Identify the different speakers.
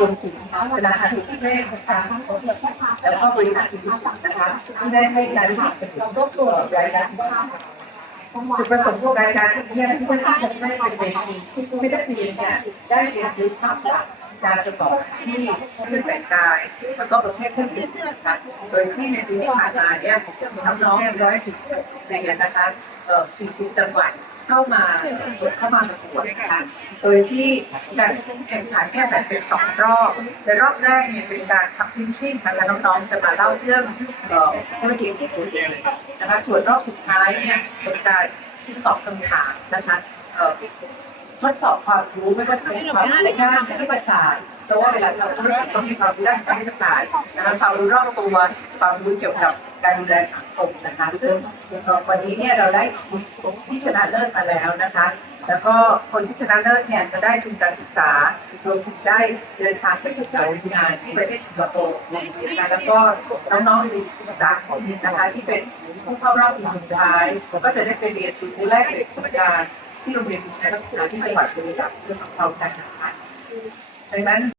Speaker 1: รวมถึงนาคารที่ได้นะคะแล้วก็บริษัทที่นะคะที่ได้ให้การสนับสนุนรวบรวมรายการจุดประสงค์ของรายการที่เนี่ยเพื่อที่จะได้เป็นเวทีที่ไม่ได้เรียนเนี่ยได้เรียนรู้ทักษะการประกอบอาชีพเครื่องแต่งกายแล้วก็ประเภทเครื่องดื่มนะคะโดยที่ในปีที่ผ่านมาเนี่ยผมีน้องๆร้อยสี่สิบเรียนนะคะเอ่อสี่สิบจังหวัด เข้ามาส่วนเข้ามาประกวดนะคะโดยที่การแข่งขันเนี่แบ่งเป็นสองรอบในรอบแรกเนี่ยเป็นการทำพิชชิ่งนะคะน้องๆจะมาเล่าเรื่องธุรกิจของตัวเองนะคะส่วนรอบสุดท้ายเนี่ยเป็นการตอบคำถามนะคะทดสอบความรู้ไม่ว่าจะเป็นความรู้ด้านคณิตศาสตร์เพราะว่าเวลาทำธุรกิจต้องมีความรู้ด้านคณิตศาสตร์นะคะความรู้รอบตัวความรู้เกี่ยวกับ การดูแลสังคมนะคะซึ่งวันนี้เนี่ยเราได้ที่ชนะเลิศมาแล้วนะคะ แล้วก็คนที่ชนะเลิศเนี่ยจะได้ทุนการศึกษารวมถึงได้เดินทางไปศึกษาดูงานที่ประเทศสิงคโปร์นะคะแล้วก็น้องๆอีกศึกษาของนะคะที่เป็นผู้เข้ารอบถึงสุดท้าย ก็จะได้ไปเรียนรู้แลกเปลี่ยนประสบการณ์ที่โรงเรียนวิชาการที่จังหวัดบุรีรัมย์เรื่องของเขากันนะคะดังนั้น